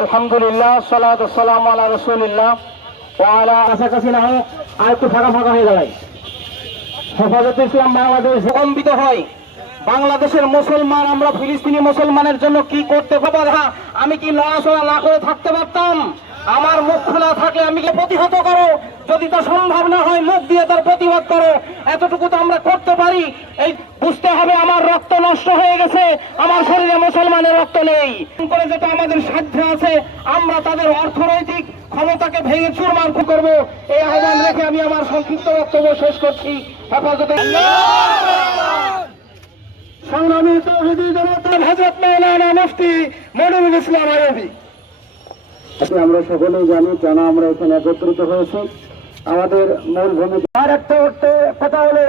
আলহামদুলিল্লাহ, সালাত সালাম রসুলিল্লাহ। ওয়ালা কাছাকাছি না হোক আর একটু ফাঁকা ফাঁকা হয়ে দাঁড়ায় হেফাজতে ইসলাম বাংলাদেশ হয়। বাংলাদেশের মুসলমান, আমরা ফিলিস্তিনি মুসলমানের জন্য কি করতে পারব? আমি কি নড়াচড়া না করে থাকতে পারতাম? আমার মুখ খোলা থাকলে আমি কি প্রতিহত করো? যদি তা সম্ভব না হয়, মুখ দিয়ে তার প্রতিবাদ করো। এতটুকু তো আমরা করতে পারি। এই, বুঝতে হবে নষ্ট হয়ে গেছে। আমার শরীরে মুসলমানের রক্ত নেই। করে যেটা আমাদের সাধ্য আছে আমরা তাদের অর্থনৈতিক ক্ষমতাকে ভেঙে চুরমার করব। এই আহ্বান রেখে আমি আমার সংক্ষিপ্ত বক্তব্য শেষ করছি। হেফাজতে সংগ্রামী তৌহিদি জনতার হজরত মৌলানা মুফতি মনিরুল ইসলাম আরবি। আচ্ছা আমরা সকলেই জানি কেন আমরা এখানে একত্রিত হয়েছি। আমাদের মূল ভূমিকা আর একটা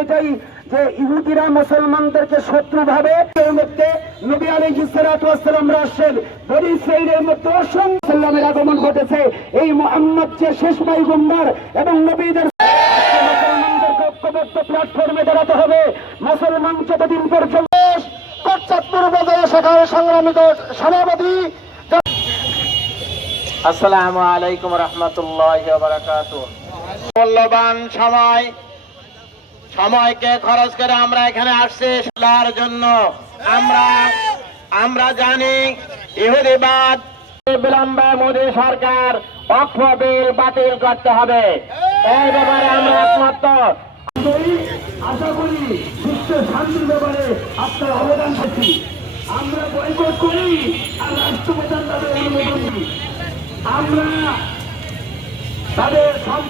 এটাই যে ইহুদিরা মুসলমানদেরকে শত্রু ভাবে এর মধ্যে নবী আলাইহি সালাতু ওয়াসসালামরা বনি ইসরাইলের মধ্যে অসংখ্য সাল্লামের আগমন ঘটেছে। এই মুহাম্মদ যে শেষ পয়গম্বর এবং নবীদের ঐক্যবদ্ধ প্ল্যাটফর্মে দাঁড়াতে হবে। মুসলমান যতদিন পর্যন্ত কচ্ছাদপুর বাজারে সেখানে সংগ্রামিত সভাপতি আসসালামু আলাইকুম রহমতুল্লাহ বারাকাত মূল্যবান সময় সময়কে খরচ করে আমরা এখানে আসছি আল্লাহর জন্য। আমরা আমরা জানি ইহুদিবাদ বিলম্বে মোদী সরকার অক্ষ বিল বাতিল করতে হবে। এই ব্যাপারে আমরা একমাত্র আশা করি বিশ্ব শান্তির ব্যাপারে আপনার অবদান থাকি আমরা বয়কট করি আর রাষ্ট্রপ্রধান তাদের অনুমোদন আমরা তাদের সম্পদ